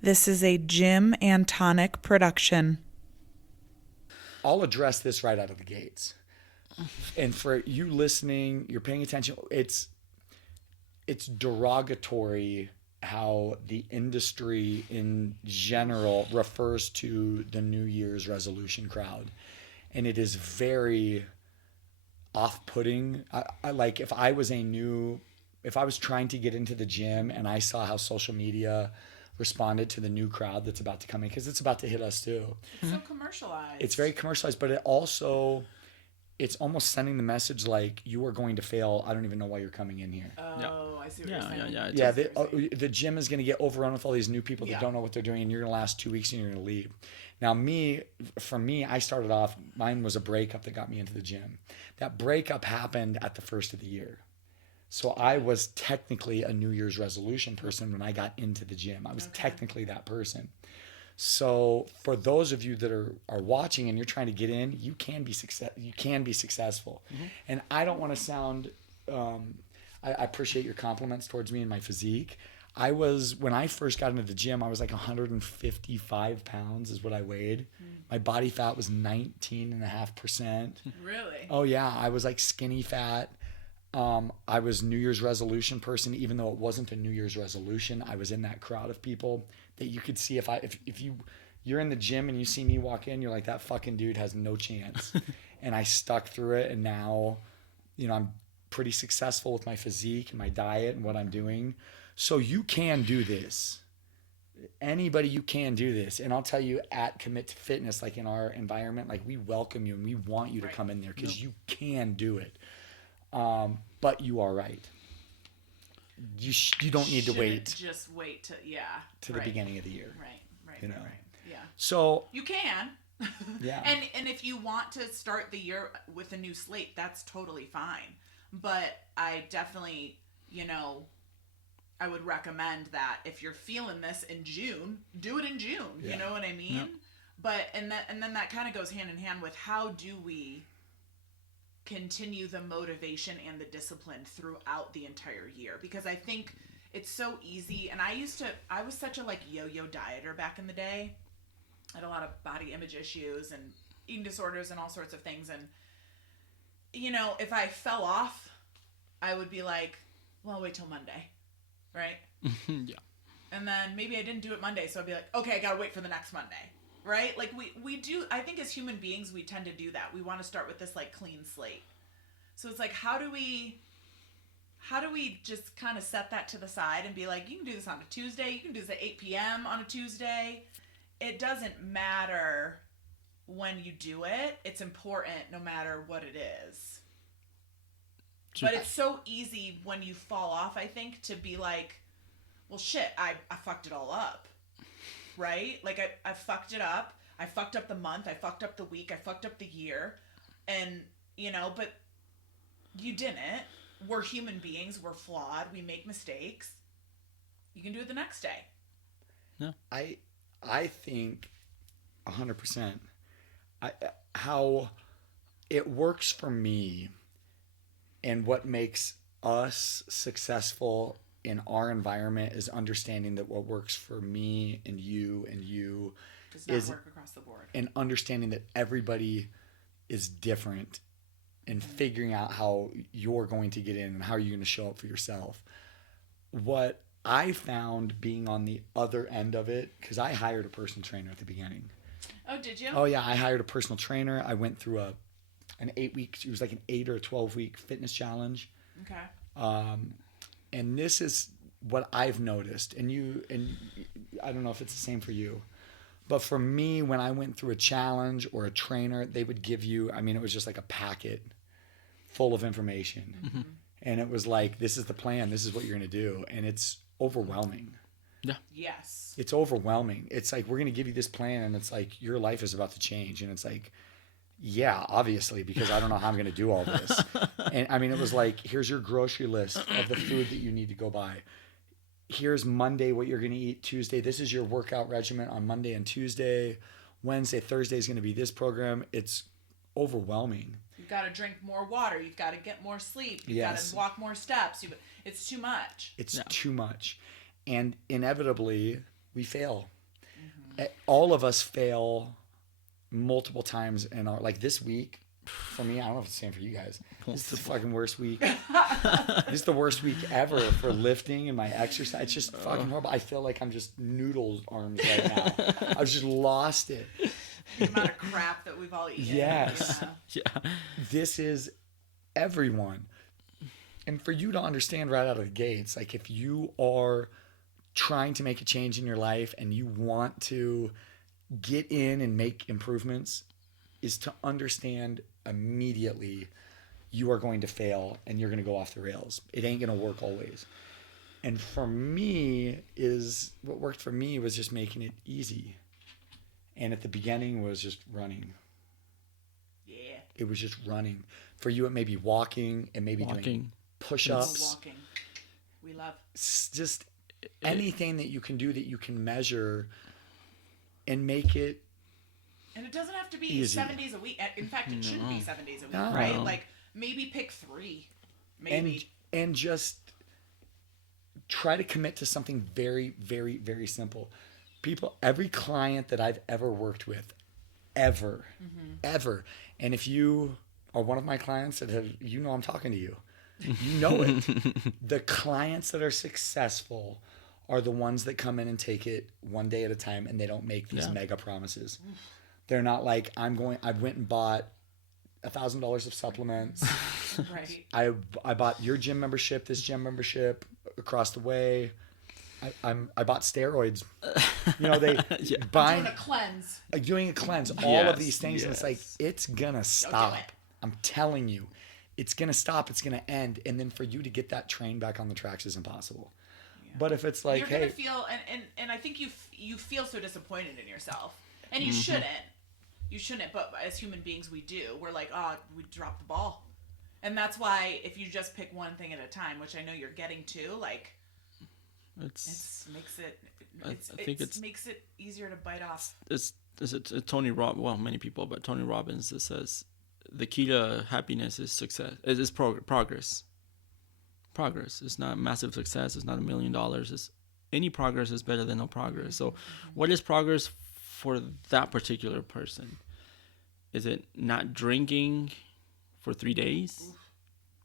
This is a Jim and Tonic production. I'll address this right out of the gates. And for you listening, you're paying attention. It's derogatory how the industry in general refers to the New Year's resolution crowd, and it is very off-putting. I like if I was trying to get into the gym and I saw how social media responded to the new crowd that's about to come in, because it's about to hit us too. It's so commercialized. It's very commercialized, but it's almost sending the message like, you are going to fail. I don't even know why you're coming in here. Oh, I see what you're saying. Yeah, the gym is going to get overrun with all these new people that don't know what they're doing, and you're going to last 2 weeks and you're going to leave. Now, for me, I started off, mine was a breakup that got me into the gym. That breakup happened at the first of the year. So I was technically a New Year's resolution person when I got into the gym. I was technically that person. So for those of you that are watching and you're trying to get in, you can be successful. Mm-hmm. And I don't want to sound, I appreciate your compliments towards me and my physique. When I first got into the gym, I was like 155 pounds is what I weighed. My body fat was 19.5%. Really? Oh yeah. I was like skinny fat. I was New Year's resolution person, even though it wasn't a New Year's resolution. I was in that crowd of people that you could see if you're in the gym and you see me walk in, you're like, that fucking dude has no chance. And I stuck through it, and now, I'm pretty successful with my physique and my diet and what I'm doing. So you can do this. Anybody, you can do this. And I'll tell you, at Commit to Fitness, like in our environment, like we welcome you and we want you to come in there, because you can do it. But you are right. You don't need to wait. Just wait to the beginning of the year. Right. Yeah. So you can. Yeah. And if you want to start the year with a new slate, that's totally fine. But I definitely, I would recommend that if you're feeling this in June, do it in June. Yeah. You know what I mean? Yeah. But and then that kind of goes hand in hand with, how do we continue the motivation and the discipline throughout the entire year? Because I think it's so easy, and I was such a yo-yo dieter back in the day. I had a lot of body image issues and eating disorders and all sorts of things, and if I fell off, I would be like, well, I'll wait till Monday, right? Yeah. And then maybe I didn't do it Monday, so I'd be like, okay, I gotta wait for the next Monday. Right? Like we do, I think as human beings, we tend to do that. We want to start with this clean slate. So it's like, how do we just kind of set that to the side and be like, you can do this on a Tuesday. You can do this at 8 p.m. on a Tuesday. It doesn't matter when you do it. It's important no matter what it is. But it's so easy when you fall off, I think, to be like, well, shit, I fucked it all up. Right? Like I fucked it up. I fucked up the month. I fucked up the week. I fucked up the year. And, but you didn't. We're human beings. We're flawed. We make mistakes. You can do it the next day. No. I think 100%. How it works for me, and what makes us successful in our environment, is understanding that what works for me and you does not work across the board, and understanding that everybody is different, and figuring out how you're going to get in and how you're going to show up for yourself. What I found being on the other end of it, because I hired a personal trainer at the beginning. Oh, did you? Oh yeah, I hired a personal trainer. I went through an 8 week, it was like an 8 or a 12 week fitness challenge. Okay. And this is what I've noticed, and I don't know if it's the same for you, but for me, when I went through a challenge or a trainer, they would give you, it was just like a packet full of information. Mm-hmm. And it was like, this is the plan, this is what you're going to do. And it's overwhelming. Yeah. Yes. It's overwhelming. It's like, we're going to give you this plan, and it's like, your life is about to change. And it's like, yeah, obviously, because I don't know how I'm going to do all this. And it was like, here's your grocery list of the food that you need to go buy. Here's Monday what you're going to eat. Tuesday, this is your workout regimen on Monday and Tuesday. Wednesday, Thursday is going to be this program. It's overwhelming. You've got to drink more water. You've got to get more sleep. You've got to walk more steps. It's too much. It's too much. And inevitably, We fail. All of us fail multiple times in our, like this week, for me, I don't know if it's the same for you guys. This is the fucking worst week. This is the worst week ever for lifting and my exercise. It's just fucking horrible. I feel like I'm just noodle arms right now. I've just lost it. The amount of crap that we've all eaten. Yes. Yeah. This is everyone. And for you to understand right out of the gates, like if you are trying to make a change in your life and you want to get in and make improvements, is to understand immediately you are going to fail and you're going to go off the rails. It ain't going to work always. And for me, is what worked for me was just making it easy. And at the beginning was just running. Yeah. It was just running. For you, it may be walking, it may be doing push-ups. Walking. We love. Just anything that you can do that you can measure and make it. And it doesn't have to be easy. 7 days a week. In fact, it shouldn't be 7 days a week, No. right? Like maybe pick 3. Maybe. And just try to commit to something very, very, very simple. People, every client that I've ever worked with, ever, and if you are one of my clients that have, you know I'm talking to you. You know it. The clients that are successful are the ones that come in and take it one day at a time, and they don't make these mega promises. They're not like, I went and bought $1,000 of supplements. Right. I bought your gym membership, this gym membership across the way. I bought steroids. You know, Doing a cleanse. Doing a cleanse, all of these things, and it's like, it's gonna stop. it. I'm telling you, it's gonna stop. It's gonna end, and then for you to get that train back on the tracks is impossible. Yeah. But if it's like, you're gonna feel, and I think you feel so disappointed in yourself, and you shouldn't. You shouldn't. But as human beings, we do. We're like, we dropped the ball, and that's why if you just pick one thing at a time, which I know you're getting to, like. It makes it easier to bite off. It's Tony Robbins. Well, many people, but Tony Robbins that says the key to happiness is success. Is progress. Progress. It's not massive success. It's not $1 million. It's any progress is better than no progress. So, what is progress for that particular person? Is it not drinking for 3 days? Oof.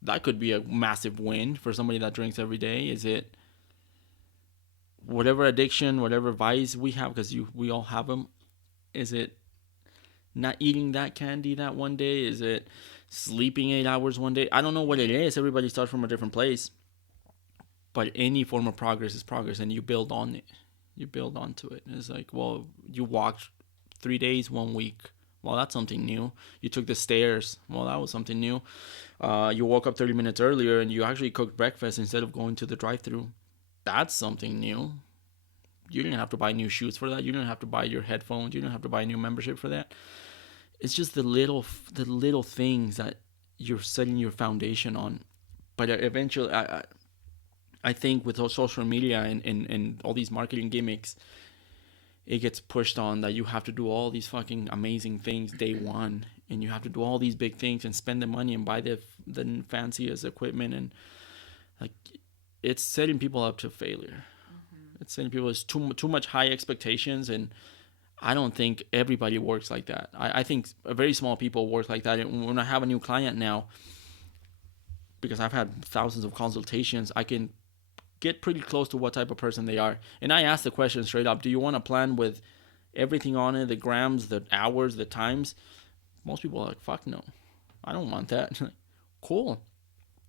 That could be a massive win for somebody that drinks every day. Is it whatever addiction, whatever vice we have, because we all have them? Is it not eating that candy that one day? Is it sleeping 8 hours one day? I don't know what it is. Everybody starts from a different place. But any form of progress is progress, and you build on it. You build onto it. It's like, well, you walked 3 days 1 week. Well, that's something new. You took the stairs. Well, that was something new. You woke up 30 minutes earlier, and you actually cooked breakfast instead of going to the drive-thru. That's something new. You didn't have to buy new shoes for that. You didn't have to buy your headphones. You didn't have to buy a new membership for that. It's just the little things that you're setting your foundation on. But eventually, I think with social media and all these marketing gimmicks, it gets pushed on that you have to do all these fucking amazing things day one, and you have to do all these big things and spend the money and buy the fanciest equipment, and like it's setting people up to failure. It's setting people as too much high expectations, and I don't think everybody works like that. I think very small people work like that. And when I have a new client now, because I've had thousands of consultations, I can get pretty close to what type of person they are. And I ask the question straight up, do you want a plan with everything on it, the grams, the hours, the times? Most people are like, fuck no, I don't want that. Cool.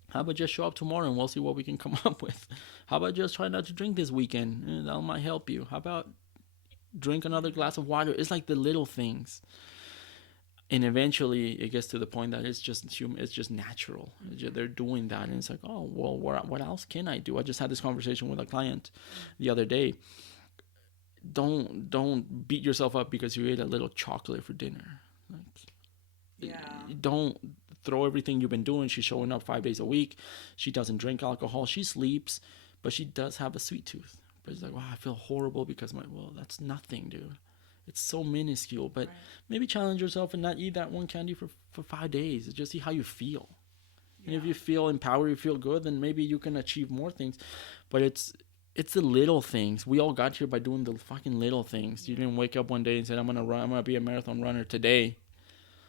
How about just show up tomorrow and we'll see what we can come up with? How about just try not to drink this weekend? That might help you. How about drink another glass of water? It's like the little things. And eventually it gets to the point that it's just human. It's just natural. They're doing that. And it's like, oh, well, what else can I do? I just had this conversation with a client the other day. Don't beat yourself up because you ate a little chocolate for dinner. Don't throw everything you've been doing. She's showing up 5 days a week. She doesn't drink alcohol. She sleeps, but she does have a sweet tooth. But it's like, wow, I feel horrible because that's nothing, dude. It's so minuscule. But maybe challenge yourself and not eat that one candy for 5 days. Just see how you feel. And if you feel empowered, you feel good, then maybe you can achieve more things. But it's the little things. We all got here by doing the fucking little things. You didn't wake up one day and said, I'm gonna be a marathon runner today.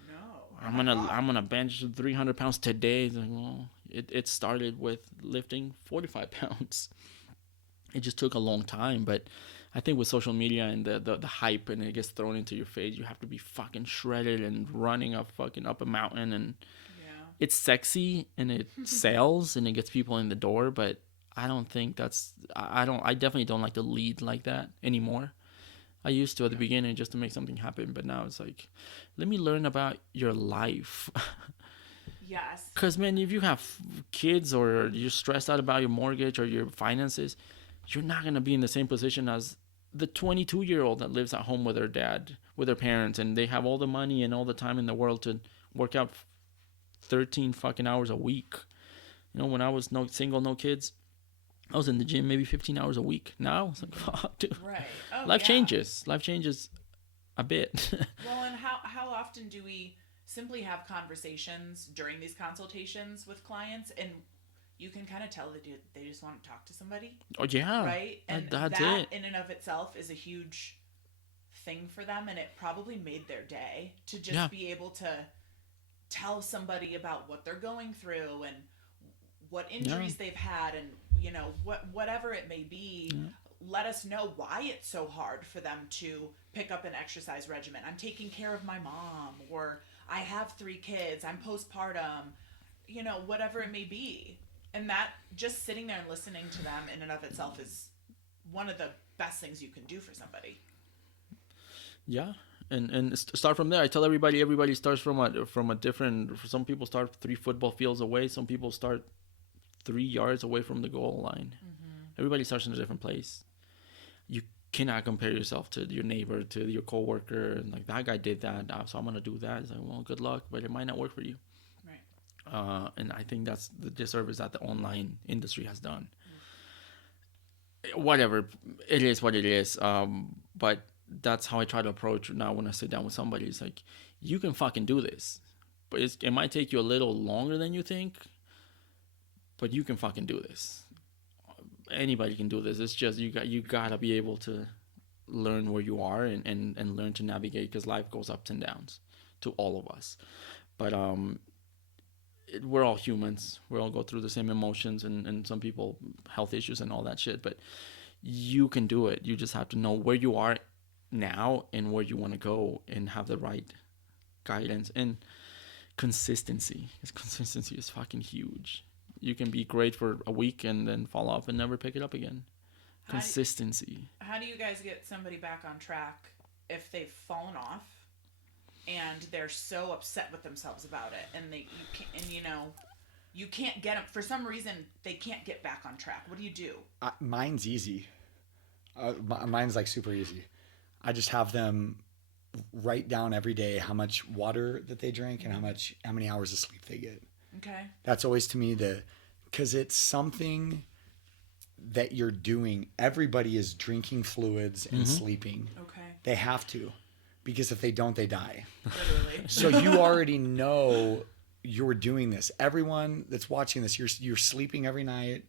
No. I'm gonna bench 300 pounds today. It's like, well, it started with lifting 45 pounds. It just took a long time, but I think with social media and the hype and it gets thrown into your face, you have to be fucking shredded and running up a mountain, and it's sexy and it sells and it gets people in the door, but I don't think I definitely don't like to lead like that anymore. I used to at the beginning just to make something happen, but now it's like, let me learn about your life. Yes. Because, man, if you have kids or you're stressed out about your mortgage or your finances, you're not going to be in the same position as the 22-year-old that lives at home with their dad, with their parents, and they have all the money and all the time in the world to work out 13 fucking hours a week. You know, when I was single, no kids, I was in the gym maybe 15 hours a week. Now it's like, fuck, dude. Right. Oh, Life changes. Life changes a bit. Well, and how often do we simply have conversations during these consultations with clients, and you can kind of tell that they just want to talk to somebody. Oh, yeah. Right? And that's that it. in and of itself is a huge thing for them, and it probably made their day to just be able to tell somebody about what they're going through and what injuries they've had, and you know, whatever it may be. Let us know why it's so hard for them to pick up an exercise regimen. I'm taking care of my mom, or I have 3 kids, I'm postpartum, you know, whatever it may be. And that, just sitting there and listening to them in and of itself is one of the best things you can do for somebody. Yeah. And start from there. I tell everybody starts from a different. Some people start 3 football fields away. Some people start 3 yards away from the goal line. Everybody starts in a different place. You cannot compare yourself to your neighbor, to your coworker, and like, that guy did that, so I'm gonna do that. It's like, well, good luck, but it might not work for you. Right. And I think that's the disservice that the online industry has done. Whatever, it is what it is. But that's how I try to approach now when I sit down with somebody. It's like, you can fucking do this, but it might take you a little longer than you think, but you can fucking do this. Anybody can do this. It's just you gotta be able to learn where you are and learn to navigate, because life goes ups and downs to all of us. But we're all humans. We all go through the same emotions, and some people health issues and all that shit. But you can do it. You just have to know where you are now and where you want to go, and have the right guidance and consistency. Because consistency is fucking huge. You can be great for a week and then fall off and never pick it up again. Consistency. How do you guys get somebody back on track if they've fallen off and they're so upset with themselves about it, and you can't get them for some reason, they can't get back on track? What do you do? Mine's easy. Mine's like super easy. I just have them write down every day how much water that they drink and how many hours of sleep they get. Okay. That's always to me because it's something that you're doing. Everybody is drinking fluids and sleeping. Okay. They have to, because if they don't, they die. Literally. So you already know you're doing this. Everyone that's watching this, you're sleeping every night,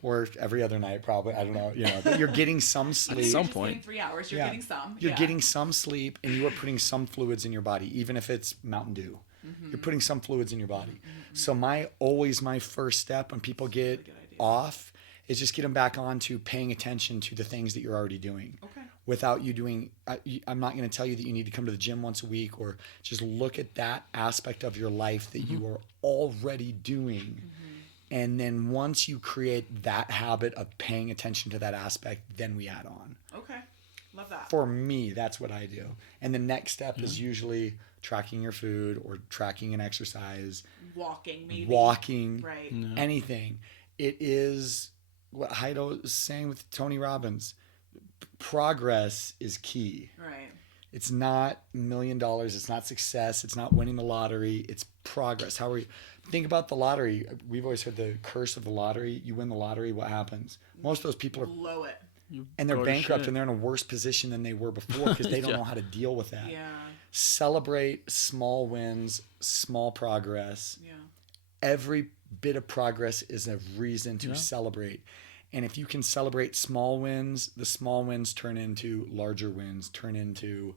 or every other night probably. I don't know. You know, but you're getting some sleep. At some Just point. getting 3 hours. You're getting some. You're getting some sleep, and you are putting some fluids in your body, even if it's Mountain Dew. You're putting some fluids in your body. So my first step when people get off is just get them back on to paying attention to the things that you're already doing. Okay. Without you doing, I'm not going to tell you that you need to come to the gym once a week, or just look at that aspect of your life that you are already doing. And then once you create that habit of paying attention to that aspect, then we add on. Okay. Love that. For me, that's what I do. And the next step is usually tracking your food, or tracking an exercise. Walking, maybe. Right. Anything. It is what Heido is saying with Tony Robbins. Progress is key. Right. It's not $1 million. It's not success. It's not winning the lottery. It's progress. How are you? Think about the lottery. We've always heard the curse of the lottery. You win the lottery, what happens? Most of those people are blow it. And they're bankrupt, and they're in a worse position than they were before, because they don't know how to deal with that. Yeah. Celebrate small wins, small progress. Yeah. Every bit of progress is a reason to celebrate. And if you can celebrate small wins, the small wins turn into larger wins, turn into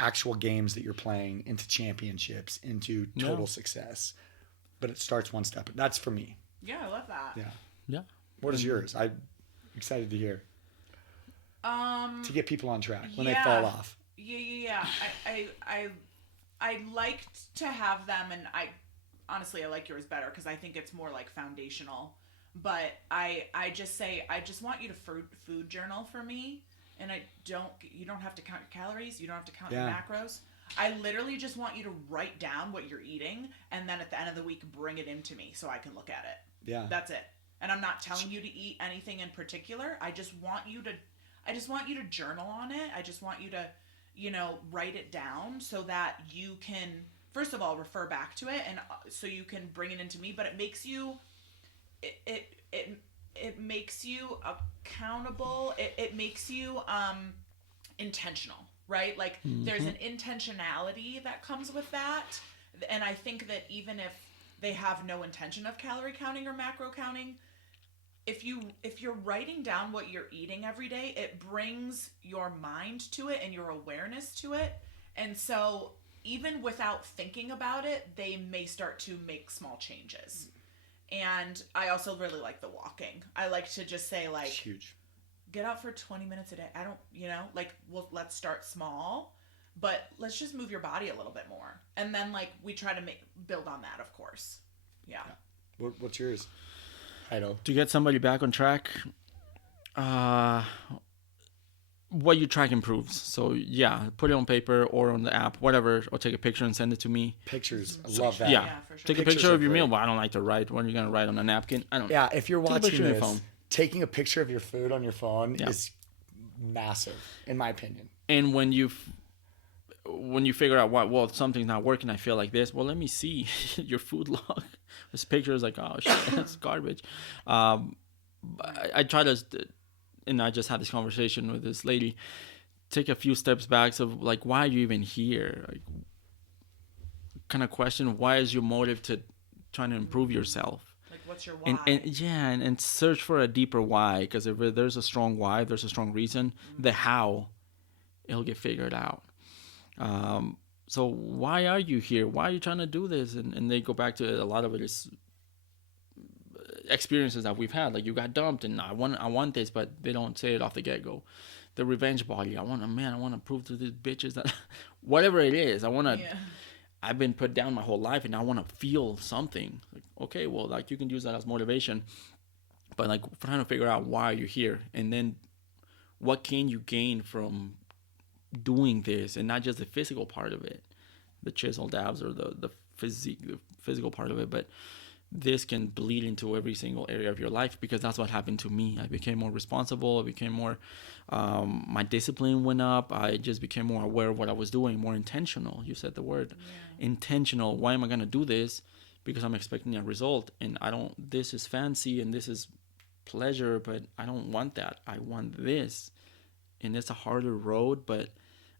actual games that you're playing, into championships, into total success. But it starts one step. That's for me. Yeah, I love that. Yeah. Yeah. What is yours? I'm excited to hear. To get people on track when they fall off. Yeah. I liked to have them, and I honestly like yours better because I think it's more like foundational. But I just say I just want you to food journal for me, and you don't have to count your calories, you don't have to count your macros. I literally just want you to write down what you're eating, and then at the end of the week bring it into me so I can look at it. Yeah. That's it. And I'm not telling you to eat anything in particular. I just want you to journal on it. I just want you to, write it down so that you can, first of all, refer back to it, and so you can bring it into me. But it makes you, it makes you accountable. It makes you intentional, right? Like there's an intentionality that comes with that. And I think that even if they have no intention of calorie counting or macro counting, if you're writing down what you're eating every day, it brings your mind to it and your awareness to it. And so even without thinking about it, they may start to make small changes. And I also really like the walking. I like to just say, like, it's huge. Get out for 20 minutes a day. I don't, let's start small, but let's just move your body a little bit more. And then, we try to build on that, of course. Yeah. What's yours? Ido. To get somebody back on track, what you track improves. So put it on paper or on the app, whatever, or take a picture and send it to me. Pictures. I love that. Yeah, for sure. Take a picture of your meal. Well, I don't like to write. When are you going to write on a napkin? I don't know. Yeah, if you're watching your this, phone. taking a picture of your food on your phone is massive, in my opinion. And when you figure out something's not working, I feel like this. Well, let me see your food log. This picture is like, oh shit, that's garbage. I try to, and I just had this conversation with this lady. Take a few steps back of why are you even here? Kind of question, why is your motive to trying to improve yourself? What's your why? And search for a deeper why, because if there's a strong why, there's a strong reason. The how, it'll get figured out. So why are you here? Why are you trying to do this? And they go back to a lot of it is experiences that we've had. Like, you got dumped and I want this, but they don't say it off the get-go. The revenge body. I want to prove to these bitches that whatever it is, I've been put down my whole life and I want to feel something. Okay, well, you can use that as motivation, but trying to figure out why you're here, and then what can you gain from doing this, and not just the physical part of it, the chisel dabs or the physical part of it, but this can bleed into every single area of your life, because that's what happened to me. I became more responsible. I became more, my discipline went up. I just became more aware of what I was doing, more intentional. You said the word intentional. Why am I going to do this? Because I'm expecting a result, and this is fancy and this is pleasure, but I don't want that. I want this, and it's a harder road, but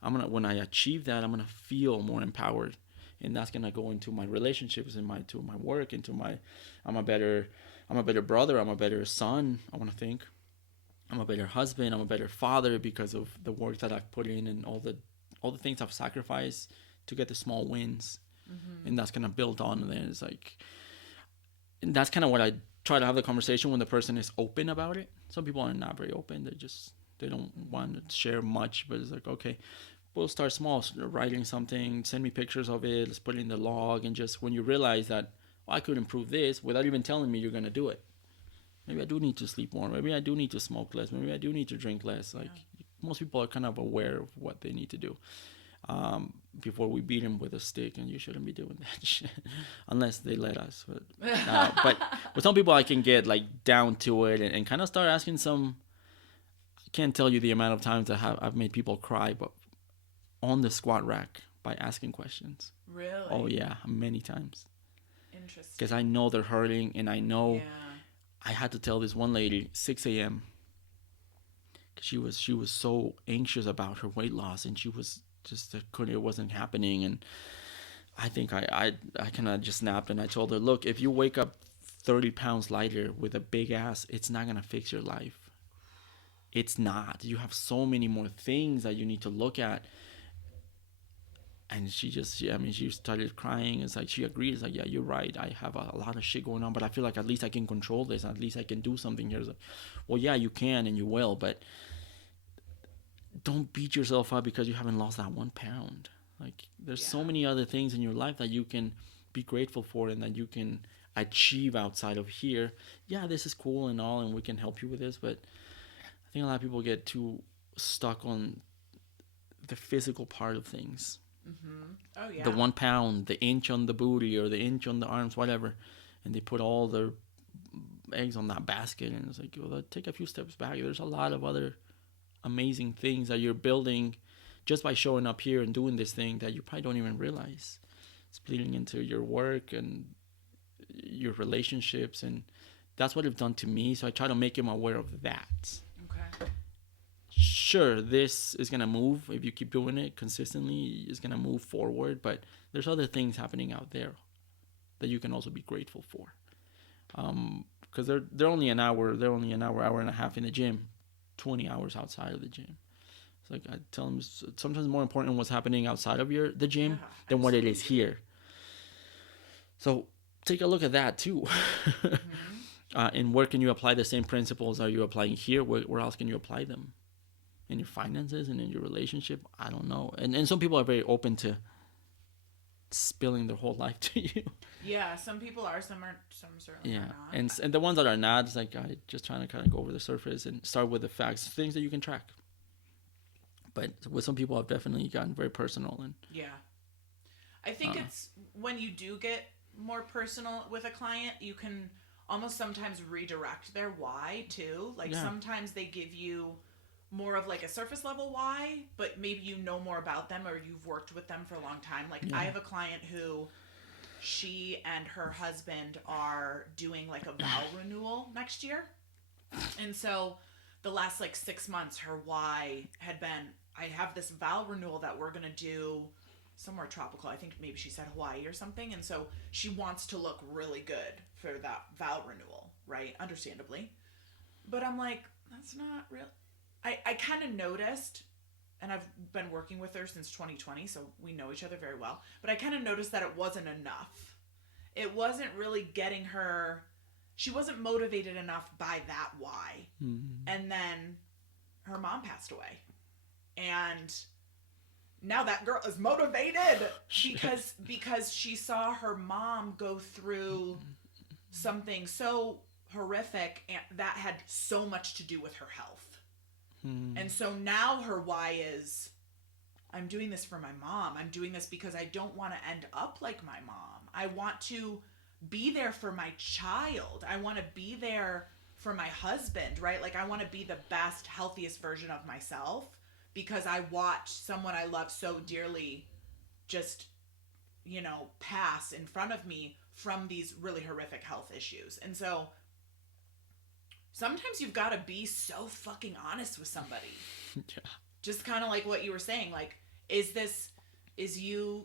when I achieve that, I'm going to feel more empowered. And that's gonna go into my relationships, into my work, I'm a better brother, I'm a better son. I want to think I'm a better husband, I'm a better father, because of the work that I've put in and all the things I've sacrificed to get the small wins. And that's gonna build on. And then it's and that's kind of what I try to have the conversation when the person is open about it. Some people are not very open. They don't want to share much, but it's okay. We'll start small, writing something, send me pictures of it, let's put it in the log, and just when you realize that I could improve this without even telling me you're going to do it. Maybe I do need to sleep more. Maybe I do need to smoke less. Maybe I do need to drink less. Most people are kind of aware of what they need to do before we beat them with a stick, and you shouldn't be doing that shit unless they let us. But with some people, I can get down to it and kind of start asking some. I can't tell you the amount of times that I've made people cry, but on the squat rack by asking questions. Really? Oh yeah, many times. Interesting. Because I know they're hurting, and I know I had to tell this one lady 6 a.m. She was so anxious about her weight loss, and she was just it wasn't happening. And I think I kind of just snapped, and I told her, look, if you wake up 30 pounds lighter with a big ass, it's not going to fix your life. It's not. You have so many more things that you need to look at. And she started crying. It's like, she agreed. It's like, yeah, you're right. I have a lot of shit going on, but I feel like at least I can control this. At least I can do something here. It's like, well, yeah, you can and you will, but don't beat yourself up because you haven't lost that 1 pound. Like, there's so many other things in your life that you can be grateful for and that you can achieve outside of here. Yeah, this is cool and all, and we can help you with this, but I think a lot of people get too stuck on the physical part of things. Oh yeah. The 1 pound, the inch on the booty or the inch on the arms, whatever, and they put all their eggs on that basket, and it's like, well, take a few steps back. There's a lot of other amazing things that you're building just by showing up here and doing this thing that you probably don't even realize. It's bleeding into your work and your relationships, and that's what it's done to me. So I try to make him aware of that. Okay. Sure, this is gonna move if you keep doing it consistently. It's gonna move forward, but there's other things happening out there that you can also be grateful for. Because they're only an hour, hour and a half in the gym, 20 hours outside of the gym. It's like, I tell them, sometimes more important what's happening outside of the gym than what it is here. So take a look at that too. And where can you apply the same principles are you applying here? Where else can you apply them? In your finances and in your relationship? I don't know. And some people are very open to spilling their whole life to you. Yeah, some people are, some aren't, some certainly are not. And the ones that are not, it's like, I just trying to kind of go over the surface and start with the facts, things that you can track. But with some people, I've definitely gotten very personal. And yeah, I think it's when you do get more personal with a client, you can almost sometimes redirect their why too. Like sometimes they give you more of like a surface level why, but maybe you know more about them or you've worked with them for a long time. Like I have a client who, she and her husband are doing like a vow renewal next year. And so the last like 6 months, her why had been, I have this vow renewal that we're going to do somewhere tropical. I think maybe she said Hawaii or something. And so she wants to look really good for that vow renewal, right? Understandably. But I'm like, that's not real. I kind of noticed, and I've been working with her since 2020, so we know each other very well, but I kind of noticed that it wasn't enough. It wasn't really getting her, she wasn't motivated enough by that why. And then her mom passed away. And now that girl is motivated because she saw her mom go through something so horrific and that had so much to do with her health. And so now her why is, I'm doing this for my mom. I'm doing this because I don't want to end up like my mom. I want to be there for my child. I want to be there for my husband, right? Like I want to be the best, healthiest version of myself because I watched someone I love so dearly just, pass in front of me from these really horrific health issues. And so sometimes you've got to be so fucking honest with somebody. Yeah. Just kind of like what you were saying. Like, is you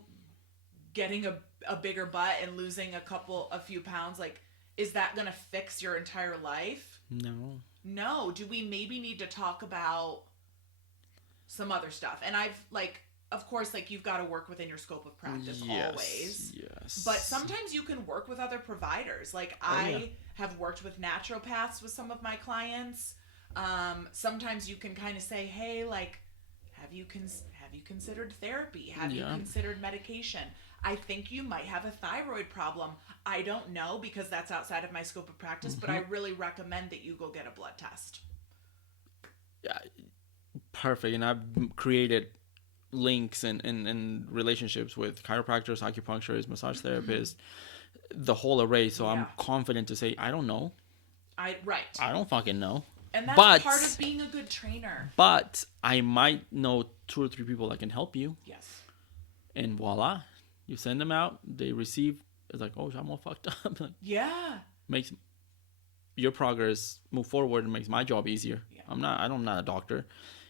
getting a bigger butt and losing a few pounds? Like, is that going to fix your entire life? No. Do we maybe need to talk about some other stuff? And I've of course, you've got to work within your scope of practice always. Yes. But sometimes you can work with other providers. I have worked with naturopaths with some of my clients. Sometimes you can kind of say, hey, have you considered therapy? Have you considered medication? I think you might have a thyroid problem. I don't know because that's outside of my scope of practice, but I really recommend that you go get a blood test. Yeah, perfect. And I've created links and relationships with chiropractors, acupuncturists, massage therapists, the whole array. So I'm confident to say, I don't know. I don't fucking know. And that's part of being a good trainer. But I might know 2 or 3 people that can help you. Yes. And voila, you send them out, they receive. It's like, oh, I'm all fucked up. Makes your progress move forward and makes my job easier. Yeah. I'm not a doctor.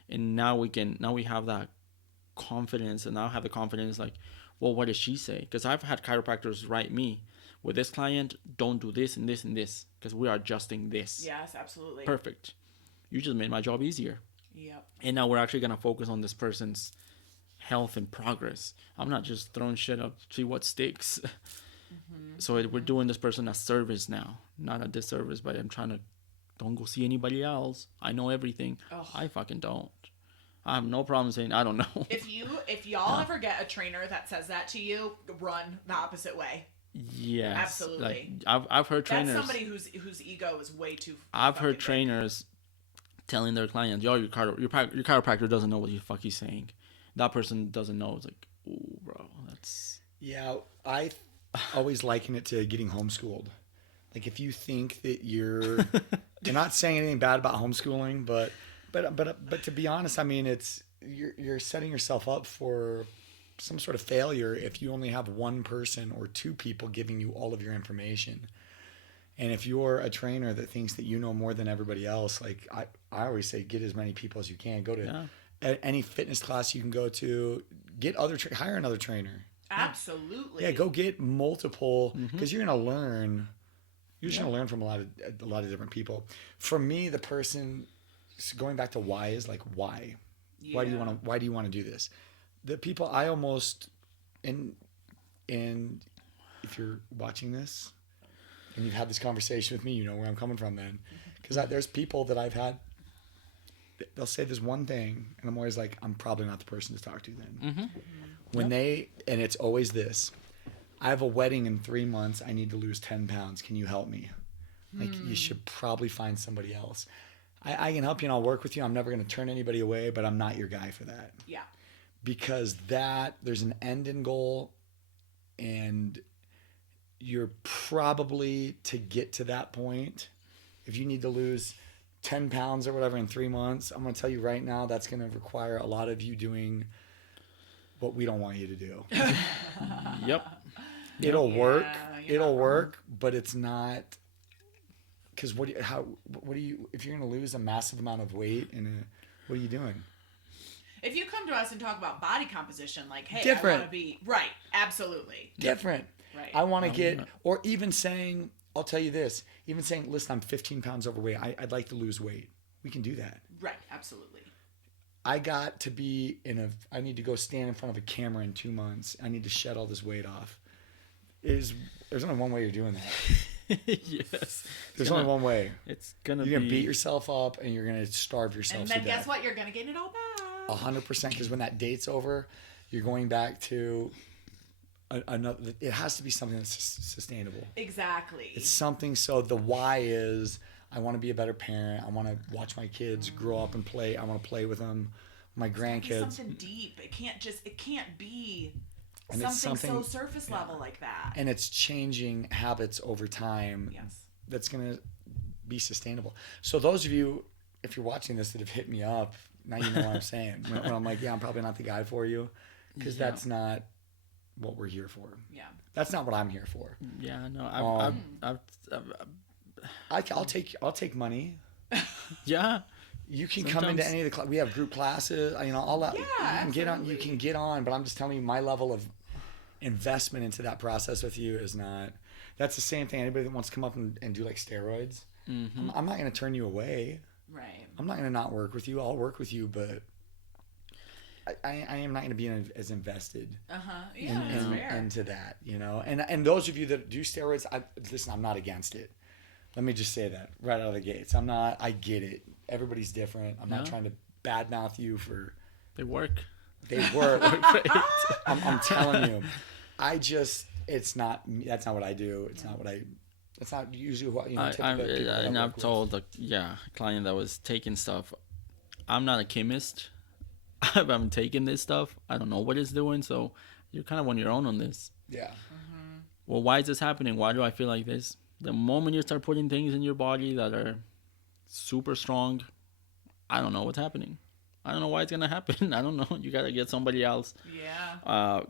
And now we have that confidence, and now I have the confidence well, what does she say? Because I've had chiropractors write me, with this client, don't do this and this and this because we are adjusting this. Yes, absolutely. Perfect. You just made my job easier. Yep. And now we're actually going to focus on this person's health and progress. I'm not just throwing shit up, see what sticks. So we're doing this person a service now, not a disservice, but I'm trying to, don't go see anybody else. I know everything. Ugh. I fucking don't. I have no problem saying I don't know. If y'all ever get a trainer that says that to you, run the opposite way. Yes. Absolutely. Like, I've heard trainers. That's somebody whose ego is way too. I've heard fucking big. trainers telling their clients, "Yo, your chiropractor doesn't know what the fuck he's saying." That person doesn't know. It's like, ooh, bro, that's. Yeah, I always liken it to getting homeschooled. Like if you think that you're not saying anything bad about homeschooling, but to be honest, I mean, it's you're setting yourself up for some sort of failure if you only have one person or two people giving you all of your information. And if you're a trainer that thinks that you know more than everybody else, like I always say, get as many people as you can. Go to any fitness class you can go to. Get hire another trainer. Absolutely. Yeah, go get multiple because you're gonna learn. You're just gonna learn from a lot of different people. For me, the person going back to why is like why. Yeah. Why do you want to do this? The people I almost and if you're watching this and you've had this conversation with me, you know where I'm coming from then. Because there's people that I've had, they'll say this one thing, and I'm always like, I'm probably not the person to talk to then. When and it's always this, I have a wedding in 3 months, I need to lose 10 pounds. Can you help me? Like, you should probably find somebody else. I can help you and I'll work with you. I'm never going to turn anybody away, but I'm not your guy for that. Yeah. Because there's an end in goal, and you're probably, to get to that point, if you need to lose 10 pounds or whatever in 3 months, I'm going to tell you right now, that's going to require a lot of you doing what we don't want you to do. Yep. It'll work. you're It'll not work, but it's not. Because if you're going to lose a massive amount of weight, what are you doing? If you come to us and talk about body composition, like, hey, Different. I want to be right, absolutely Different. right. I want to get, or even saying, I'll tell you this, even saying, listen, I'm 15 pounds overweight. I'd like to lose weight. We can do that. Right, absolutely. I got to be I need to go stand in front of a camera in 2 months. I need to shed all this weight off. There's only one way you're doing that. Yes. There's only one way. It's gonna You're gonna beat yourself up and you're gonna starve yourself And to then death. guess what? You're gonna gain it all back. 100%. Because when that date's over, you're going back to another. It has to be something that's sustainable. Exactly. It's something. So the why is, I want to be a better parent. I want to watch my kids grow up and play. I want to play with them, my grandkids. Something deep. It can't be And it's something so something- surface level like that. And it's changing habits over time. Yes. That's going to be sustainable. So those of you, if you're watching this, that have hit me up, now you know what I'm saying. When I'm like, yeah, I'm probably not the guy for you, because that's not what we're here for. Yeah. That's not what I'm here for. Yeah, no, I'll take money. yeah. You can come into any of the we have group classes. All that. Yeah, you can get on. You absolutely. can get on. But I'm just telling you, my level of investment into that process with you is not. That's the same thing. Anybody that wants to come up and do like steroids, I'm not going to turn you away. Right. I'm not going to not work with you. I'll work with you, but I am not going to be as invested Yeah, that's fair. into that. And those of you that do steroids, listen, I'm not against it. Let me just say that right out of the gates. I'm not. I get it. Everybody's different. I'm not trying to badmouth you for. They work. They work. I'm telling you. It's not. That's not what I do. It's not what I. That's not usually what typical people that I And work I've with. told a client that was taking stuff. I'm not a chemist. I'm taking this stuff. I don't know what it's doing. So you're kind of on your own on this. Yeah. Well, why is this happening? Why do I feel like this? The moment you start putting things in your body that are super strong, I don't know what's happening. I don't know why it's gonna happen. I don't know. You gotta get somebody else. Yeah.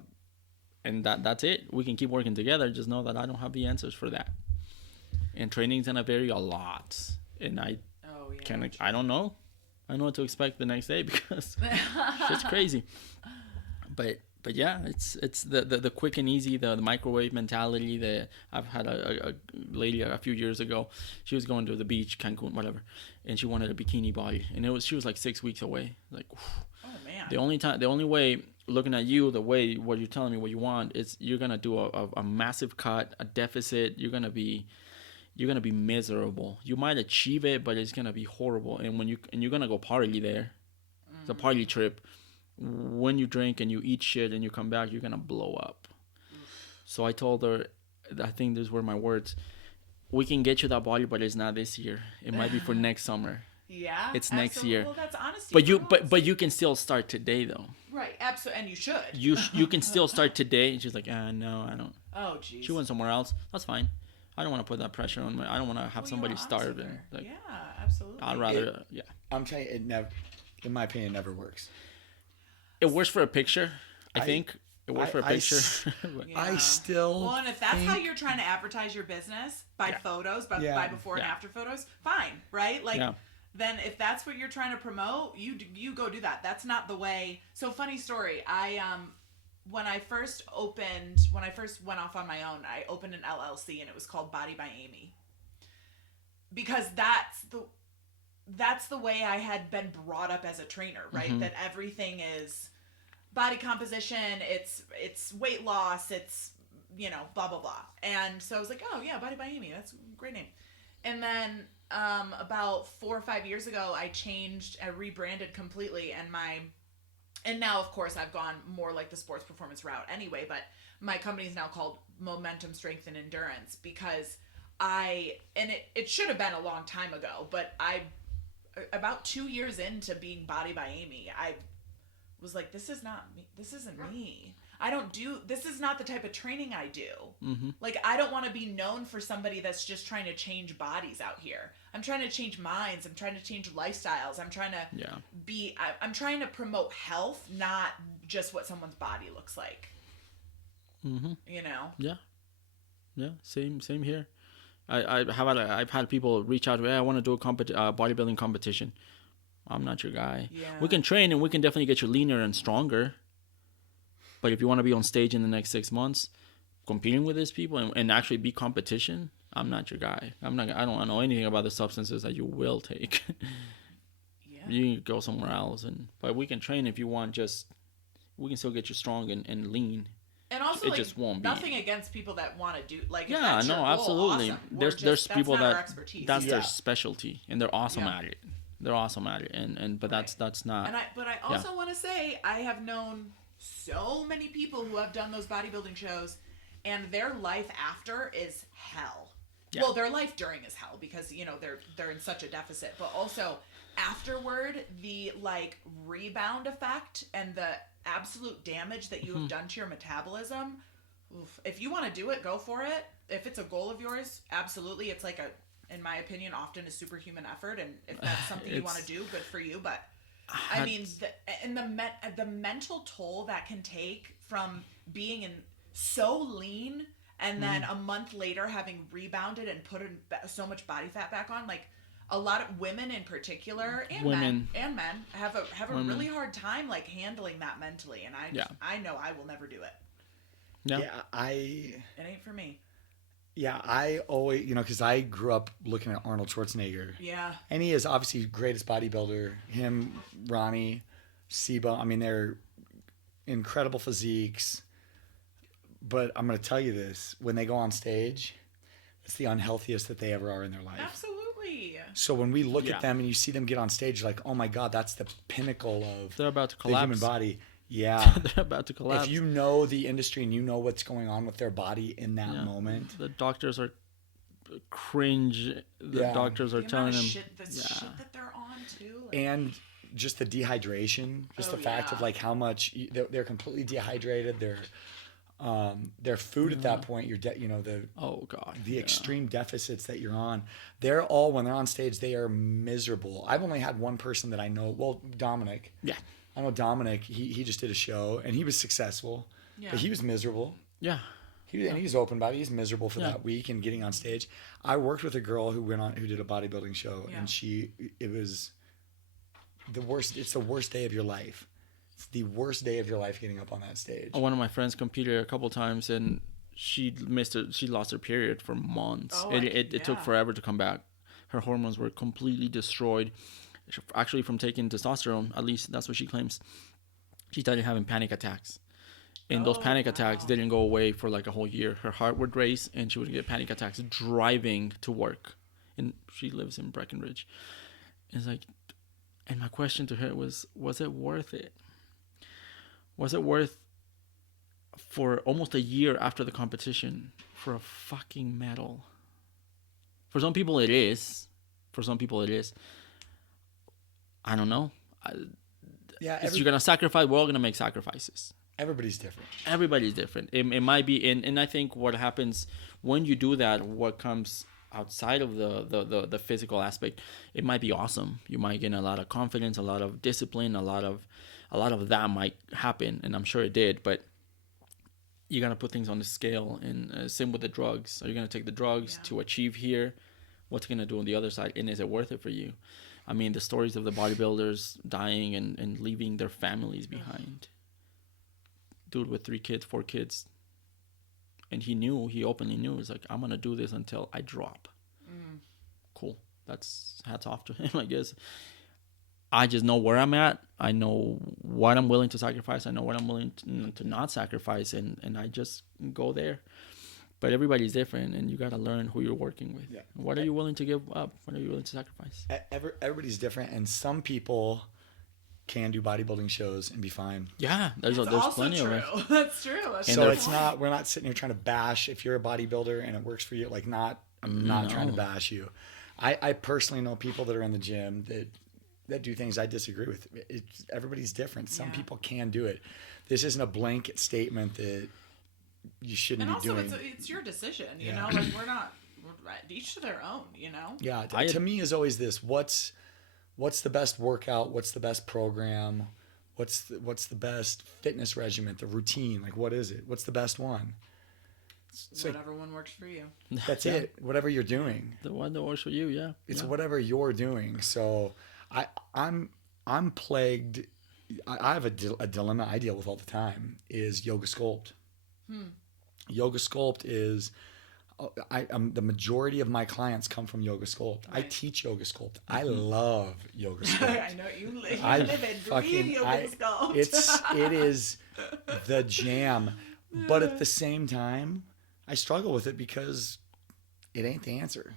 And that's it. We can keep working together. Just know that I don't have the answers for that. And training's gonna vary a lot. And I don't know. I know what to expect the next day because shit's crazy. But But yeah, it's the quick and easy, the microwave mentality. I've had a lady a few years ago. She was going to the beach, Cancun, whatever, and she wanted a bikini body, and she was like 6 weeks away. Like, whew. Oh man. The only way, looking at you, the way what you're telling me what you want, is you're gonna do a massive cut, a deficit. You're gonna be miserable. You might achieve it, but it's gonna be horrible. And you're gonna go party there. It's a party trip. When you drink and you eat shit and you come back, you're gonna blow up. So I told her, I think these were my words: we can get you that body, but it's not this year. It might be for next summer. Yeah, it's next absolutely. year. Well, that's honesty. But you can still start today though. Right, absolutely, and you should. You can still start today. And she's like, no, I don't. Oh, jeez. She went somewhere else. That's fine. I don't want to put that pressure on me. I don't want to have somebody starve. And like, yeah, absolutely. I'd rather, yeah. I'm telling you, it never, in my opinion, it never works. It works for a picture. I think it works for a picture. Yeah. I still. Well, and if that's how you're trying to advertise your business by photos, by before and after photos, fine, right? Like, then if that's what you're trying to promote, you go do that. That's not the way. So, funny story. When I first went off on my own, I opened an LLC and it was called Body by Amy. Because that's the way I had been brought up as a trainer, right? Mm-hmm. That everything is body composition, it's weight loss, it's, blah, blah, blah. And so I was like, oh yeah, Body by Amy, that's a great name. And then about 4 or 5 years ago, I rebranded completely, and now of course I've gone more like the sports performance route anyway, but my company is now called Momentum, Strength, and Endurance because it should have been a long time ago, but about 2 years into being Body by Amy, I was like, this is not me. This isn't me. This is not the type of training I do. Mm-hmm. Like, I don't want to be known for somebody that's just trying to change bodies out here. I'm trying to change minds. I'm trying to change lifestyles. I'm trying to I'm trying to promote health, not just what someone's body looks like. Mm-hmm. Yeah. Yeah. Same here. I've had people reach out to me, hey, I want to do a bodybuilding competition. I'm not your guy. Yeah. We can train and we can definitely get you leaner and stronger. But if you want to be on stage in the next 6 months, competing with these people and actually be competition, I'm not your guy. I don't know anything about the substances that you will take. Yeah. You can go somewhere else, but we can train if you want. We can still get you strong and lean. And also, it just won't nothing be. against people that want to do if yeah, that's no, your goal, absolutely. Awesome. There's people that's that's their specialty, and they're awesome at it. They're awesome at it, but that's not. But I also want to say I have known so many people who have done those bodybuilding shows, and their life after is hell. Yeah. Well, their life during is hell because they're in such a deficit, but also afterward the rebound effect and the absolute damage that you have done to your metabolism. Oof. If you want to do it, go for it. If it's a goal of yours, absolutely. It's in my opinion, often a superhuman effort, and if that's something you want to do, good for you. But I mean, the mental toll that can take from being so lean and then a month later having rebounded and put so much body fat back on, a lot of women in particular and men have a really hard time handling that mentally, and I know I will never do it. Yeah, it ain't for me. Yeah, I always, because I grew up looking at Arnold Schwarzenegger. Yeah. And he is obviously the greatest bodybuilder. Him, Ronnie, Seba, I mean, they're incredible physiques. But I'm going to tell you this, when they go on stage, it's the unhealthiest that they ever are in their life. Absolutely. So when we look at them and you see them get on stage, like, oh my God, that's the pinnacle of they're about to collapse. The human body. Yeah. They're about to collapse. If you know the industry and you know what's going on with their body in that moment. The doctors are cringe. The doctors are telling them. Shit that they're on too. And just the dehydration, just the fact of how much they're completely dehydrated. Their food at that point, the extreme deficits that you're on, they're all, when they're on stage, they are miserable. I've only had one person that I know, well, Dominic. Yeah. I know Dominic, he just did a show and he was successful, but he was miserable. Yeah. And he's open about it. He's miserable for that week and getting on stage. I worked with a girl who did a bodybuilding show and it was the worst. It's the worst day of your life. It's the worst day of your life getting up on that stage. One of my friends competed a couple times, and she lost her period for months. It took forever to come back. Her hormones were completely destroyed, actually from taking testosterone. At least that's what she claims. She started having panic attacks, and those panic attacks didn't go away for like a whole year. Her heart would race, and she would get panic attacks driving to work. And she lives in Breckenridge. It's like, and my question to her was it worth it? Was it worth for almost a year after the competition for a fucking medal? For some people it is. For some people it is. I don't know. You're going to sacrifice. We're all going to make sacrifices. Everybody's different. Everybody's different. It might be, and I think what happens when you do that, what comes outside of the physical aspect, it might be awesome. You might gain a lot of confidence, a lot of discipline, a lot of that might happen, and I'm sure it did, but you got to put things on the scale. And same with the drugs. Are you going to take the drugs to achieve here? What's going to do on the other side? And is it worth it for you? I mean, the stories of the bodybuilders dying and leaving their families behind. Dude with 3 kids, 4 kids. And he openly knew. He's like, I'm going to do this until I drop. Cool. That's hats off to him, I guess. I just know where I'm at. I know what I'm willing to sacrifice. I know what I'm willing to not sacrifice. And I just go there. But everybody's different, and you got to learn who you're working with. Yeah. What are you willing to give up? What are you willing to sacrifice? Everybody's different, and some people can do bodybuilding shows and be fine. Yeah, there's plenty of it. That's true. We're not sitting here trying to bash if you're a bodybuilder and it works for you. Like, I'm not trying to bash you. I personally know people that are in the gym that do things I disagree with. Everybody's different. Some people can do it. This isn't a blanket statement that you shouldn't be doing. And also, it's your decision, you know? Like, we're each to their own, you know? Yeah, to me is always this. What's the best workout? What's the best program? What's the best fitness regimen, the routine? Like, what is it? What's the best one? It's whatever one works for you. That's it. Whatever you're doing. The one that works for you, yeah. It's whatever you're doing. So I'm plagued. I have a dilemma I deal with all the time is yoga sculpt. Yoga sculpt is the majority of my clients come from yoga sculpt. Right. I teach yoga sculpt. I love yoga sculpt. I know you live and breathe yoga sculpt. It is the jam. But at the same time, I struggle with it because it ain't the answer.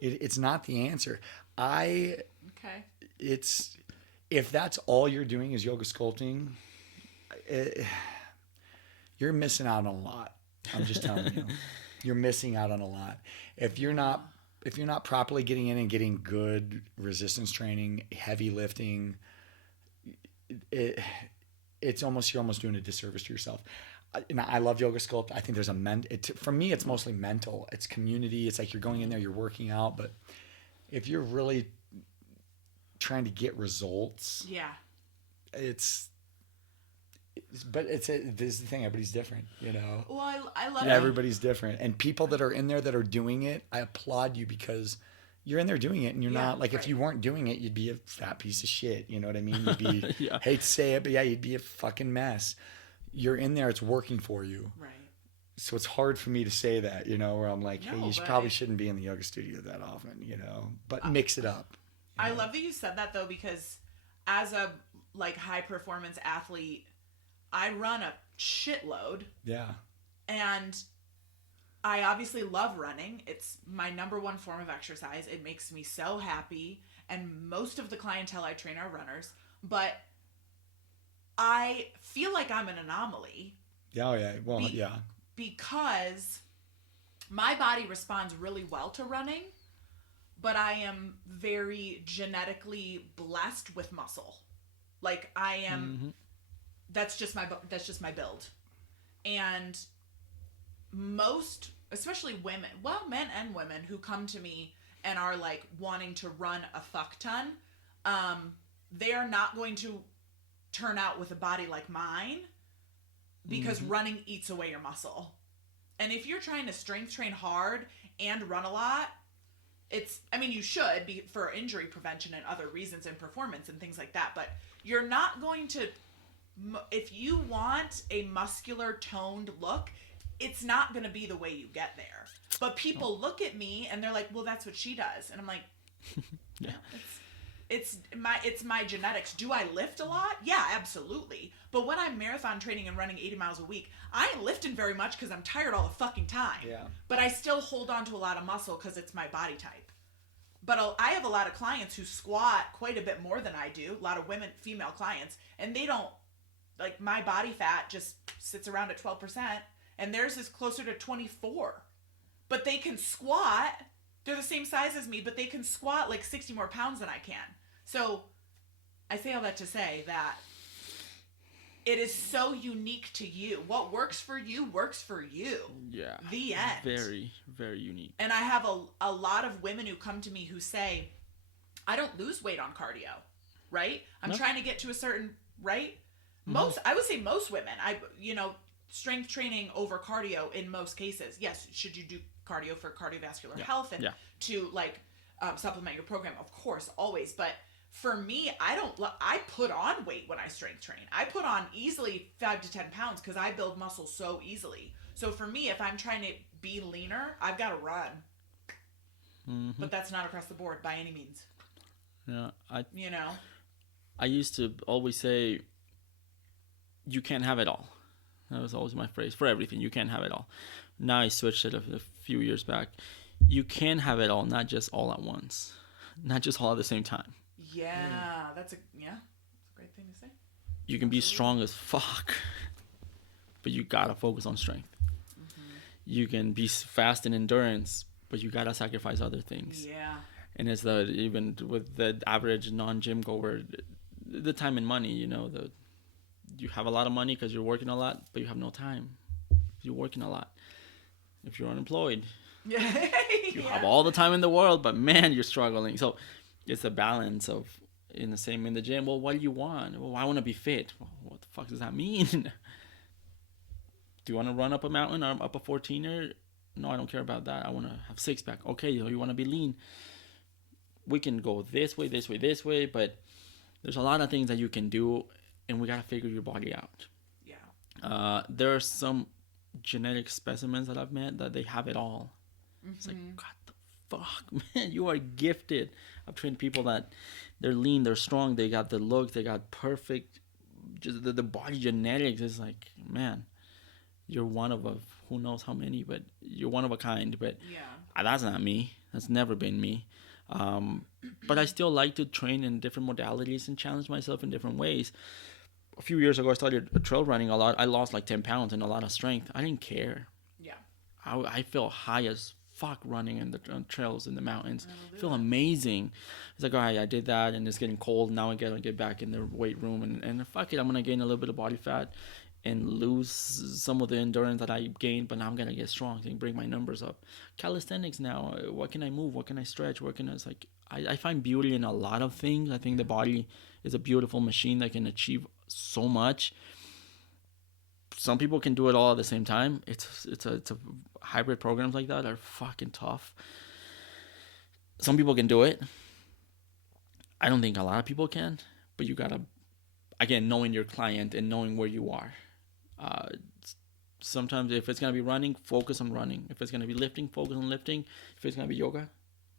It's not the answer. If that's all you're doing is yoga sculpting, you're missing out on a lot. I'm just telling you, you're missing out on a lot. If you're not properly getting in and getting good resistance training, heavy lifting, you're almost doing a disservice to yourself. And I love yoga sculpt. I think there's for me, it's mostly mental. It's community. It's like you're going in there, you're working out. But if you're really trying to get results, this is the thing. Everybody's different, you know. Well, I love everybody's different, and people that are in there that are doing it, I applaud you because you're in there doing it, and you're not like if you weren't doing it, you'd be a fat piece of shit. You know what I mean? You'd be hate to say it, but you'd be a fucking mess. You're in there; it's working for you. Right. So it's hard for me to say that, you know, where I'm like, hey, you probably shouldn't be in the yoga studio that often, you know, but mix it up. I love that you said that though, because as a high performance athlete, I run a shitload. Yeah. And I obviously love running. It's my number one form of exercise. It makes me so happy. And most of the clientele I train are runners. But I feel like I'm an anomaly. Oh, yeah. Well, Because my body responds really well to running, but I am very genetically blessed with muscle. Like I am, that's just my build. And most, especially women, men and women who come to me and are like wanting to run a fuck ton, they are not going to turn out with a body like mine because running eats away your muscle. And if you're trying to strength train hard and run a lot, I mean, you should be for injury prevention and other reasons and performance and things like that, but you're not going to, if you want a muscular toned look, it's not going to be the way you get there. But people look at me and they're like, well, that's what she does. And I'm like, Yeah. it's my genetics. Do I lift a lot? Yeah, absolutely. But when I'm marathon training and running 80 miles a week, I ain't lifting very much because I'm tired all the fucking time. Yeah. But I still hold on to a lot of muscle because it's my body type. But I have a lot of clients who squat quite a bit more than I do. A lot of female clients, and they don't, like, my body fat just sits around at 12%, and theirs is closer to 24. But they can squat. They're the same size as me, but they can squat like 60 more pounds than I can. So I say all that to say that it is so unique to you. What works for you works for you. Yeah. The end. Very, very unique. And I have a lot of women who come to me who say, I don't lose weight on cardio, right? I'm trying to get to a certain, right? I would say most women, strength training over cardio in most cases. Yes, should you do cardio for cardiovascular health and to supplement your program? Of course, always. But for me, I put on weight when I strength train. I put on easily 5 to 10 pounds because I build muscle so easily. So for me, if I'm trying to be leaner, I've got to run. Mm-hmm. But that's not across the board by any means. Yeah, I used to always say, you can't have it all. That was always my phrase for everything. You can't have it all. Now I switched it a few years back. You can have it all, not just all at once, not just all at the same time. Yeah, that's a great thing to say. You can be strong as fuck, but you gotta focus on strength. Mm-hmm. You can be fast in endurance, but you gotta sacrifice other things. Yeah. And it's even with the average non-gym goer, the time and money, you have a lot of money because you're working a lot, but you have no time. You're working a lot. If you're unemployed, you have all the time in the world, but man, you're struggling. So it's a balance of, in the gym. Well, what do you want? Well, I want to be fit. Well, what the fuck does that mean? Do you want to run up a mountain or up a 14er? No, I don't care about that. I want to have six pack. Okay, you want to be lean. We can go this way, but there's a lot of things that you can do, and we got to figure your body out. Yeah. There are some genetic specimens that I've met that they have it all. Mm-hmm. It's like, God the fuck, man, you are gifted. I've trained people that they're lean, they're strong, they got the look, they got perfect, just the body genetics is like, man, you're one of who knows how many, but you're one of a kind. But that's not me. That's never been me. But I still like to train in different modalities and challenge myself in different ways. A few years ago, I started trail running a lot. I lost like 10 pounds and a lot of strength. I didn't care. Yeah. I feel high as fuck running in the trails in the mountains. I feel amazing. It's like, all right, I did that and it's getting cold. Now I gotta get back in the weight room and fuck it. I'm going to gain a little bit of body fat and lose some of the endurance that I gained, but now I'm going to get strong and bring my numbers up. Calisthenics now, what can I move? What can I stretch? It's like, I find beauty in a lot of things. I think the body is a beautiful machine that can achieve so much. Some people can do it all at the same time. It's a hybrid programs like that are fucking tough. Some people can do it. I don't think a lot of people can, but you gotta, again, knowing your client and knowing where you are. Sometimes if it's gonna be running, focus on running. If it's gonna be lifting, focus on lifting. If it's gonna be yoga,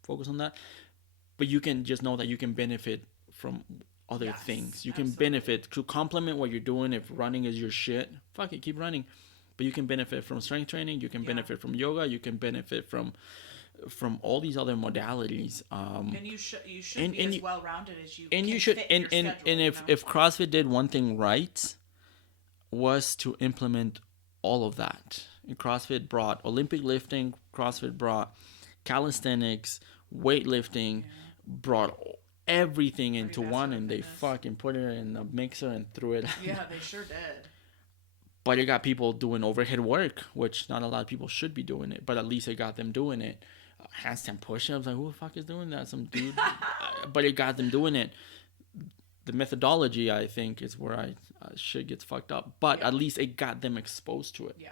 focus on that. But you can just know that you can benefit from other things. You can benefit to complement what you're doing. If running is your shit, fuck it, keep running. But you can benefit from strength training. You can benefit from yoga. You can benefit from all these other modalities. And you should be as well rounded as you. And can you should. fit And your schedule, if CrossFit did one thing right, was to implement all of that. And CrossFit brought Olympic lifting. CrossFit brought calisthenics, weightlifting, brought everything into one, and they fucking put it in a mixer and threw it. Yeah, they sure did. But you got people doing overhead work, which not a lot of people should be doing it, but at least it got them doing it. Handstand push-ups, like, who the fuck is doing that? Some dude. But it got them doing it. The methodology, I think, is where shit gets fucked up. But at least it got them exposed to it. Yeah,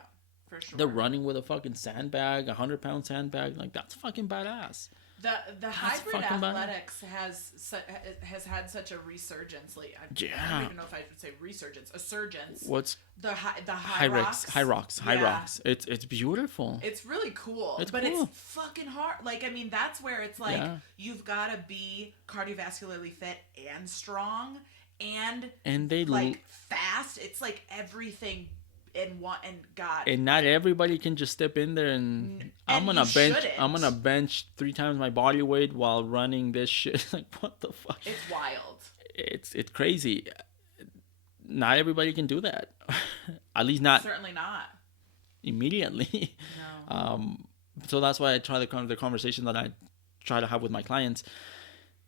for sure. They're running with a fucking sandbag, 100-pound sandbag. Like, that's fucking badass. The hybrid fucking bad. athletics has had such a resurgence lately. I Yeah. don't even know if I should say resurgence, a surgence. What's The high rocks? High rocks. Yeah. It's beautiful. It's really cool, It's but cool. it's fucking hard. Like, I mean, that's where it's like Yeah. you've got to be cardiovascularly fit and strong and And like fast. It's like everything in one. And God, and not everybody can just step in there and I'm you gonna bench. shouldn't. I'm gonna bench 3 times my body weight while running this shit. Like, what the fuck? it's wild. It's crazy. Not everybody can do that. At least not Certainly not. immediately. No. So that's why I try the conversation that I try to have with my clients.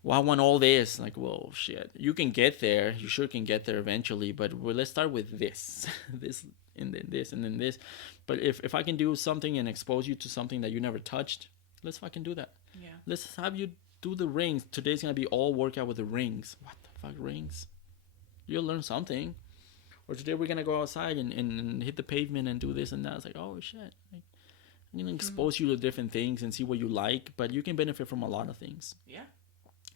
Well, I want all this. Like, well, shit. You can get there. You sure can get there eventually. But let's start with this, this, and then this, and then this. But if I can do something and expose you to something that you never touched, let's fucking do that. Yeah. Let's have you do the rings. Today's gonna be all workout with the rings. What the fuck, rings? You'll learn something. Or today we're gonna go outside and hit the pavement and do this and that. It's like, oh shit. Like, I'm gonna expose you to different things and see what you like, but you can benefit from a lot of things. Yeah.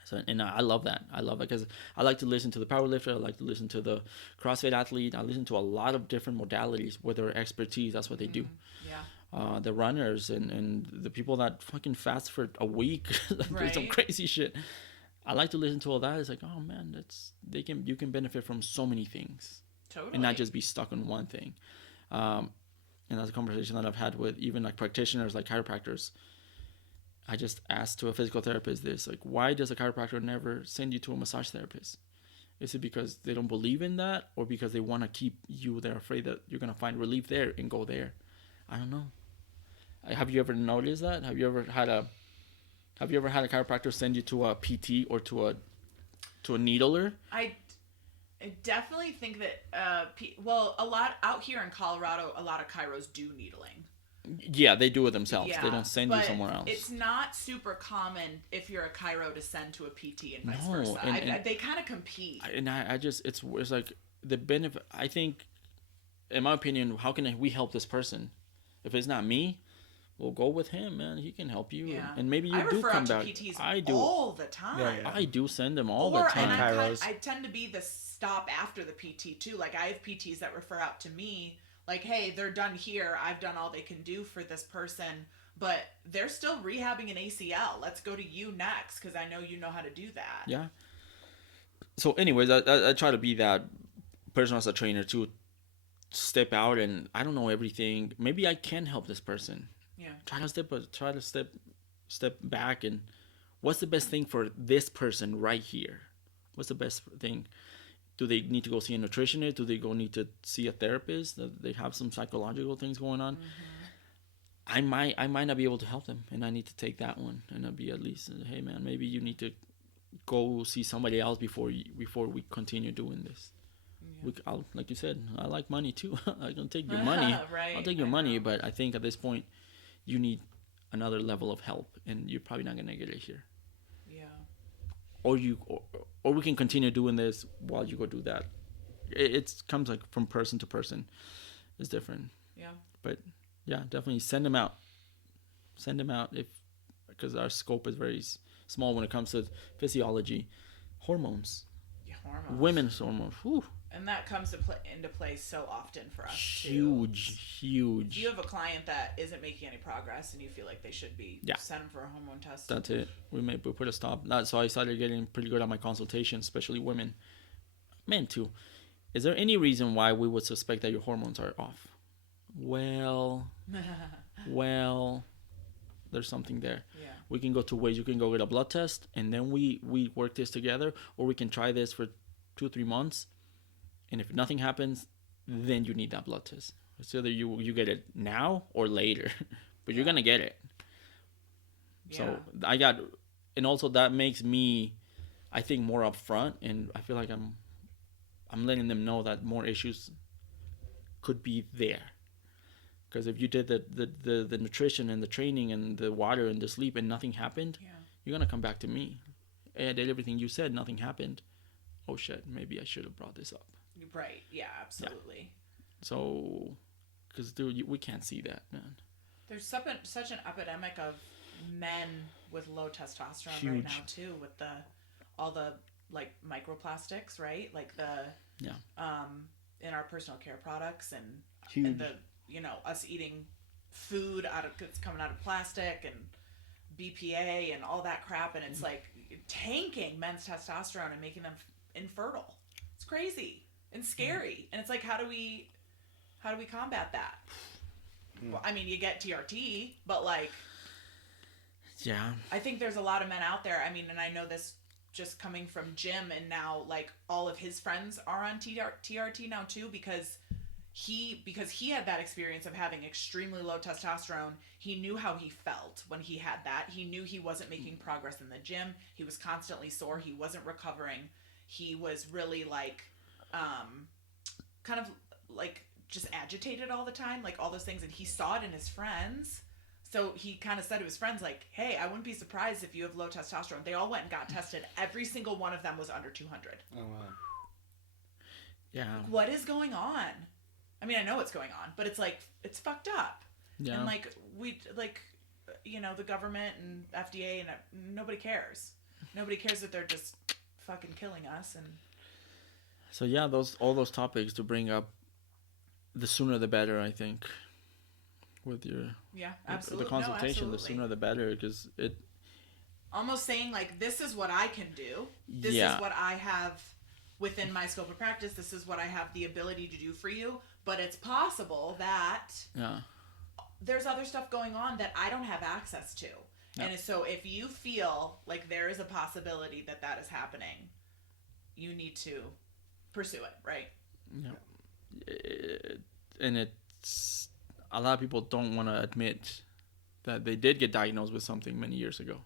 So, and I love that. I love it because I like to listen to the powerlifter. I like to listen to the CrossFit athlete. I listen to a lot of different modalities with their expertise. That's what they do. Yeah. The runners and the people that fucking fast for a week, do some Right. crazy shit. I like to listen to all that. It's like, oh man, you can benefit from so many things. Totally. And not just be stuck on one thing. And that's a conversation that I've had with even like practitioners, like chiropractors. I just asked to a physical therapist this, like, why does a chiropractor never send you to a massage therapist? Is it because they don't believe in that, or because they want to keep you? They're afraid that you're gonna find relief there and go there. I don't know. Have you ever noticed that? Have you ever had a chiropractor send you to a PT or to a needler? I definitely think that a lot out here in Colorado, a lot of chiros do needling. Yeah, they do it themselves. Yeah, They don't send you but somewhere else. It's not super common if you're a chiro to send to a PT and vice No, versa. and They kind of compete. And I just it's like the benefit. I think, in my opinion, how can we help this person? If it's not me, we'll go with him, man. He can help you, Yeah. and maybe you I do refer come out to back. PTs I do. all the time. Yeah. I do send them all the And time. Chiros. I tend to be the stop after the PT too. Like, I have PTs that refer out to me. Like, hey, they're done here. I've done all they can do for this person, but they're still rehabbing an ACL. Let's go to you next because I know you know how to do that. Yeah. So, anyways, I try to be that person as a trainer to step out, and I don't know everything. Maybe I can help this person. Yeah. Try to step back, and what's the best thing for this person right here? What's the best thing? Do they need to go see a nutritionist? Do they need to see a therapist? Do they have some psychological things going on? Mm-hmm. I might not be able to help them, and I need to take that one, and I'll be at least, hey man, maybe you need to go see somebody else before we continue doing this. Yeah. Like you said, I like money too. I can take your money. Right. I'll take your money, but I think at this point, you need another level of help, and you're probably not gonna get it here. Yeah. Or we can continue doing this while you go do that. It comes like from person to person. It's different. Yeah. But yeah, definitely send them out. Because our scope is very small when it comes to physiology, hormones, Hormones. women's hormones. Whew. And that comes into play so often for us too. Huge. If you have a client that isn't making any progress and you feel like they should be, send them for a hormone test. That's it. We put a stop. So I started getting pretty good at my consultations, especially women, men too. Is there any reason why we would suspect that your hormones are off? Well, there's something there. Yeah. We can go 2 ways. You can go get a blood test, and then we work this together, or we can try this for 2-3 months. And if nothing happens, then you need that blood test. It's either you get it now or later, but you're gonna get it. So and also that makes me, I think, more upfront, and I feel like I'm letting them know that more issues could be there. Because if you did the nutrition and the training and the water and the sleep and nothing happened, you're gonna come back to me. Hey, I did everything you said, nothing happened. Oh shit, maybe I should have brought this up. Right. Yeah, absolutely. Yeah. So, because dude, we can't see that, man. There's such an epidemic of men with low testosterone right Huge. now too, with all the like microplastics, right? Like Yeah. in our personal care products and Huge. the us eating food it's coming out of plastic and BPA and all that crap, and it's like tanking men's testosterone and making them infertile. It's crazy and scary, and it's like how do we combat that? Well, I mean, you get TRT, but like, Yeah. I think there's a lot of men out there. I mean, and I know this just coming from Jim, and now like all of his friends are on TRT now too, because he had that experience of having extremely low testosterone. He knew how he felt when he had that. He knew he wasn't making progress in the gym. He was constantly sore. He wasn't recovering. He was really like, kind of like just agitated all the time, like all those things. And he saw it in his friends. So he kind of said to his friends, like, hey, I wouldn't be surprised if you have low testosterone. They all went and got tested. Every single one of them was under 200. Oh, wow. Yeah. What is going on? I mean, I know what's going on, but it's like, it's fucked up. Yeah. And like, the government and FDA and nobody cares. Nobody cares that they're just fucking killing us. And So yeah, all those topics to bring up, the sooner the better, I think. With your absolutely. the consultation, No, the sooner the better, because it almost saying like, this is what I can do. This Yeah. is what I have within my scope of practice. This is what I have the ability to do for you. But it's possible that there's other stuff going on that I don't have access to. Yeah. And so if you feel like there is a possibility that is happening, you need to pursue it, right? And it's a lot of people don't want to admit that they did get diagnosed with something many years ago.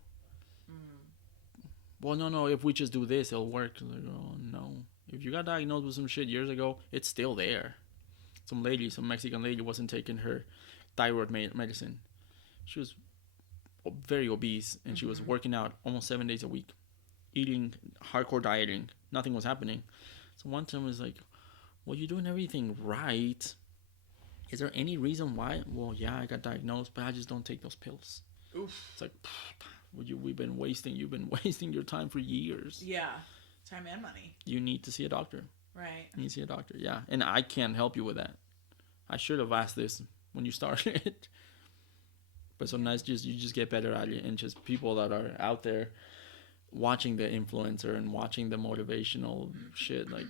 Well, no, if we just do this, it'll work. Like, oh, no. If you got diagnosed with some shit years ago, it's still there. Some Mexican lady wasn't taking her thyroid medicine. She was very obese, and she was working out almost 7 days a week, eating hardcore dieting. Nothing was happening. So one time I was like, well, you're doing everything right. Is there any reason why? Well, yeah, I got diagnosed, but I just don't take those pills. Oof. It's like, you've been wasting your time for years. Yeah. Time and money. You need to see a doctor. Right. You need to see a doctor, yeah. And I can't help you with that. I should have asked this when you started. But sometimes you just get better at it, and just people that are out there watching the influencer and watching the motivational shit, like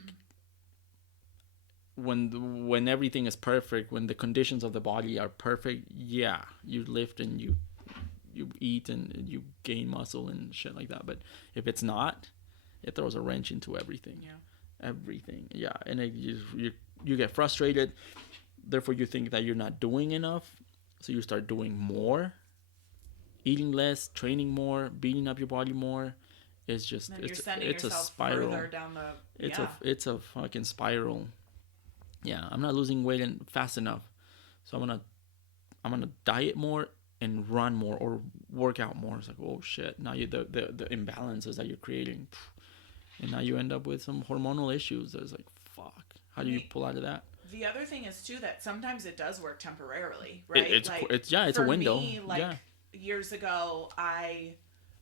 when everything is perfect, when the conditions of the body are perfect, yeah, you lift and you eat and you gain muscle and shit like that. But if it's not, it throws a wrench into everything. Yeah. Everything, yeah. And you get frustrated. Therefore, you think that you're not doing enough, so you start doing more, eating less, training more, beating up your body more. It's just it's a spiral. Down the, it's a fucking spiral. Yeah, I'm not losing weight fast enough, so I'm gonna diet more and run more or work out more. It's like, oh shit! Now the imbalances that you're creating, and now you end up with some hormonal issues. It's like, fuck. How do you pull out of that? The other thing is too that sometimes it does work temporarily, right? It's a window. Me, years ago, I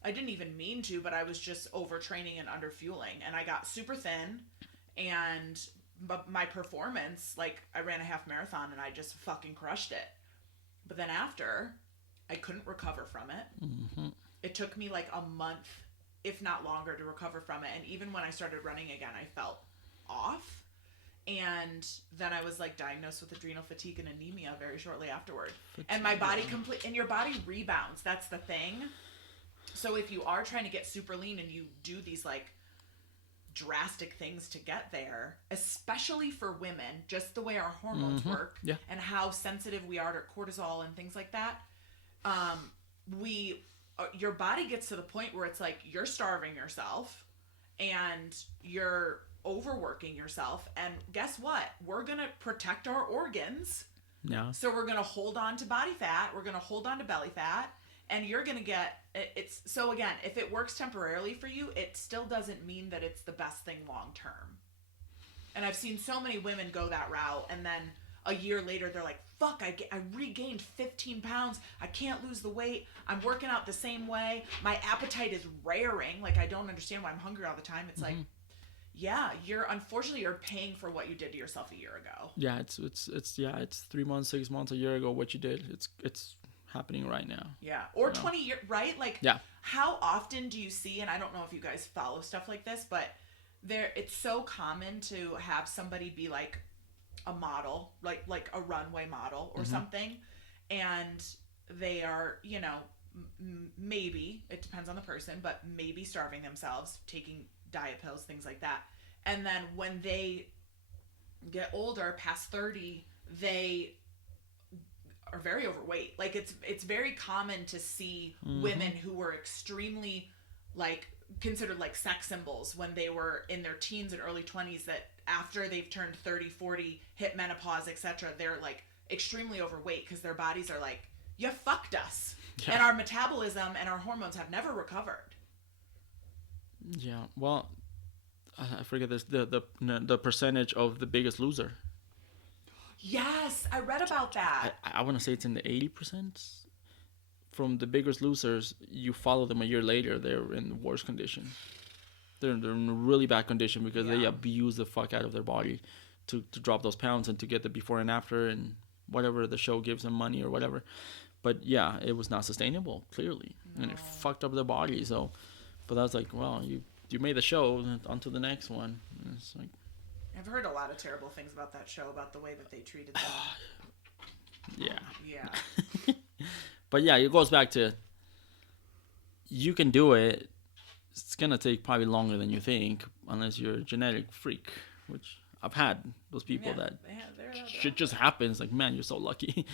didn't even mean to, but I was just overtraining and underfueling, and I got super thin, and my performance, like I ran a half marathon and I just fucking crushed it. But then after, I couldn't recover from it. Mm-hmm. It took me like a month, if not longer, to recover from it. And even when I started running again, I felt off. And then I was like diagnosed with adrenal fatigue and anemia very shortly afterward. And my body and your body rebounds. That's the thing. So if you are trying to get super lean and you do these like drastic things to get there, especially for women, just the way our hormones work and how sensitive we are to cortisol and things like that, your body gets to the point where it's like you're starving yourself and you're overworking yourself, and guess what? We're gonna protect our organs. Yeah. So we're gonna hold on to body fat, we're gonna hold on to belly fat, and you're gonna get it's. So again, if it works temporarily for you, it still doesn't mean that it's the best thing long term. And I've seen so many women go that route, and then a year later, they're like, fuck, I regained 15 pounds. I can't lose the weight. I'm working out the same way. My appetite is raring. Like, I don't understand why I'm hungry all the time. It's like, yeah, unfortunately you're paying for what you did to yourself a year ago. Yeah, it's 3 months, 6 months, a year ago what you did. It's happening right now. Yeah. Or 20 years, right? Like, yeah. How often do you see, and I don't know if you guys follow stuff like this, but it's so common to have somebody be like a model, like a runway model or something, and they are, you know, maybe, it depends on the person, but maybe starving themselves, taking diet pills, things like that. And then when they get older, past 30, they are very overweight. Like, it's very common to see women who were extremely, like, considered like sex symbols when they were in their teens and early 20s, that after they've turned 30, 40, hit menopause, etc., they're like extremely overweight because their bodies are like, you fucked us. Yeah. And our metabolism and our hormones have never recovered. Yeah, well, I forget this, the percentage of the Biggest Loser. Yes, I read about that. I want to say it's in the 80%. From the Biggest Losers, you follow them a year later, they're in worse condition. They're in a really bad condition because they abuse the fuck out of their body to drop those pounds and to get the before and after and whatever the show gives them money or whatever. But yeah, it was not sustainable, clearly. No. And it fucked up their body. So, but I was like, well, you made the show, on to the next one. And it's like, I've heard a lot of terrible things about that show, about the way that they treated them. Yeah. Yeah. But yeah, it goes back to, you can do it. It's going to take probably longer than you think, unless you're a genetic freak, which I've had those people that shit just happens. Like, man, you're so lucky.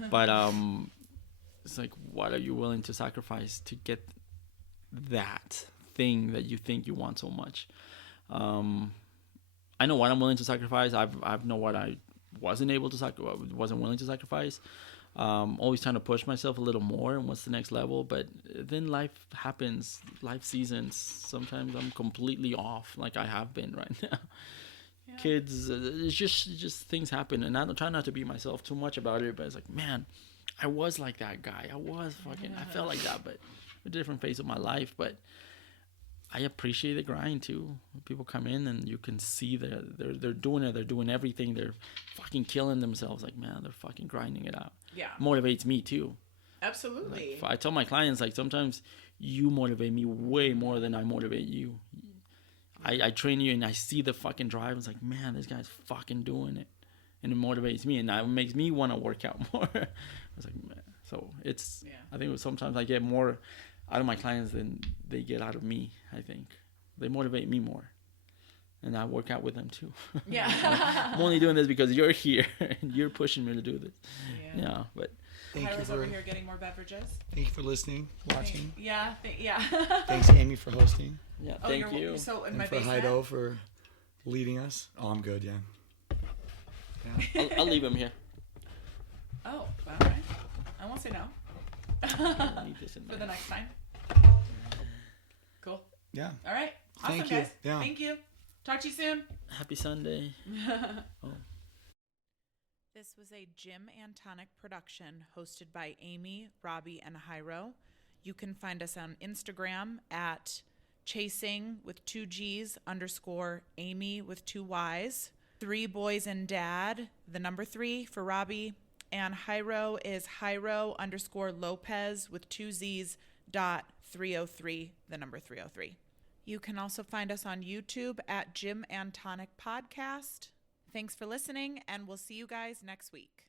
Yeah. But it's like, what are you willing to sacrifice to get that thing that you think you want so much? I know what I'm willing to sacrifice. I know what I wasn't able to wasn't willing to sacrifice. Always trying to push myself a little more and what's the next level, but then life happens, life seasons. Sometimes I'm completely off, like I have been right now. Yeah. Kids, it's just things happen, and I don't try not to beat myself too much about it, but it's like, man, I was like that guy. I felt like that, but a different phase of my life. But I appreciate the grind too. People come in and you can see that they're doing it. They're doing everything. They're fucking killing themselves. Like, man, they're fucking grinding it out. Yeah. Motivates me too. Absolutely. Like, I tell my clients, like, sometimes you motivate me way more than I motivate you. I train you and I see the fucking drive. It's like, man, this guy's fucking doing it. And it motivates me and that makes me want to work out more. I was like, man. So it's, I think sometimes I get more out of my clients than they get out of me, I think. They motivate me more. And I work out with them too. Yeah. I'm only doing this because you're here and you're pushing me to do this. Yeah. But Kyra's over here getting more beverages. Thank you for listening, watching. Yeah. Thanks, Amy, for hosting. Yeah, thank you. You're so in and my for basement. Heido for leading us. Oh, I'm good, yeah. I'll leave him here. Oh, all right. I won't say no. For the next time. Cool. Yeah. All right. Awesome, Thank you. guys. Yeah. Thank you. Talk to you soon. Happy Sunday. This was a Jim and Tonic production hosted by Amy, Robbie, and Hyro. You can find us on Instagram at chasing with 2 G's _ Amy with 2 Y's. 3 boys and dad, the number 3 for Robbie. And Hyro is Hyro _ Lopez with 2 Z's .303, the number 303. You can also find us on YouTube at Jim and Tonic Podcast. Thanks for listening, and we'll see you guys next week.